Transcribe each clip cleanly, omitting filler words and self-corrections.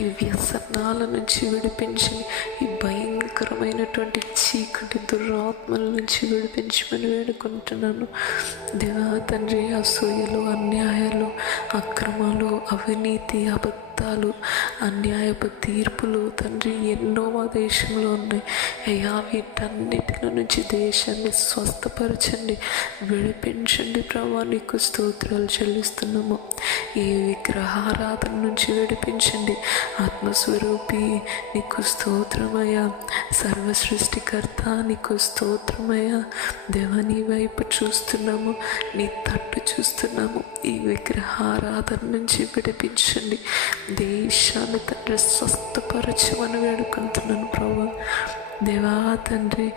ఈ వ్యసనాల నుంచి విడిపించండి. ఈ భయంకరమైనటువంటి చీకటి దురాత్మల నుంచి విడిపించమని వేడుకుంటున్నాను దేవా తండ్రి. అసూయలు, అన్యాయాలు, అక్రమాలు, అవినీతి, అబద్ధాలు, అన్యాయపు తీర్పులు తండ్రి ఎన్నో మా దేశంలో ఉన్నాయి అయ్యా. వీటన్నిటిలో నుంచి దేశాన్ని స్వస్థపరచండి, విడిపించండి ప్రభా. నీకు స్తోత్రాలు చెల్లిస్తున్నాము. ఈ విగ్రహారాధన నుంచి విడిపించండి. ఆత్మస్వరూపి నీకు స్తోత్రమయ్యా. సర్వ సృష్టికర్త నీకు స్తోత్రమయ్యా. దేవా నీ వైపు చూస్తున్నాము, నీ తట్టు చూస్తున్నాము. ఈ విగ్రహారాధన నుంచి విడిపించండి. దేశాన్ని తండ్రి స్వస్థపరచమని వేడుకుంటున్నాను ప్రభా. దేవా తండ్రి,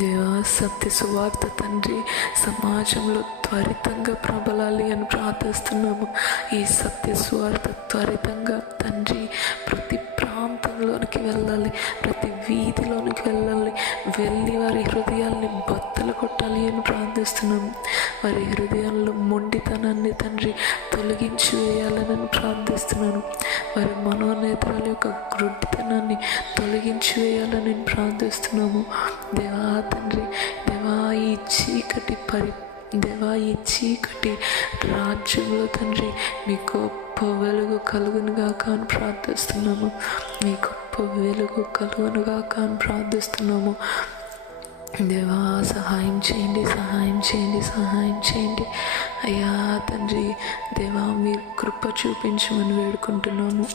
దేవా సత్య సువార్త తండ్రి సమాజంలో త్వరితంగా ప్రబలాలి అని ప్రార్థిస్తున్నాము. ఈ సత్య సువార్త త్వరితంగా తండ్రి ప్రతి ప్రాంతంలోనికి వెళ్ళాలి, ప్రతి వీధిలోనికి వెళ్ళి వారి హృదయాల్ని బద్దలు కొట్టాలి అని ప్రార్థిస్తున్నాము. వారి హృదయాల్లో మొండితనాన్ని తండ్రి తొలగించి వేయాలని ప్రార్థిస్తున్నాను. వారి మనోనేత్రాల యొక్క గ్రుడ్డితనాన్ని తొలగించి వేయాలని ప్రార్థిస్తున్నాము. దేవా తండ్రి, దేవా ఈ చీకటి రాజ్యంలో తండ్రి మీ గొప్ప వెలుగు కలుగునుగాక అని ప్రార్థిస్తున్నాము. మీ గొప్ప వెలుగు కలుగునుగాక అని ప్రార్థిస్తున్నాము. దేవా సహాయం చేయండి, సహాయం చేయండి, సహాయం చేయండి అయ్యా తండ్రి. దేవా మీరు కృప చూపించమని వేడుకుంటున్నాము.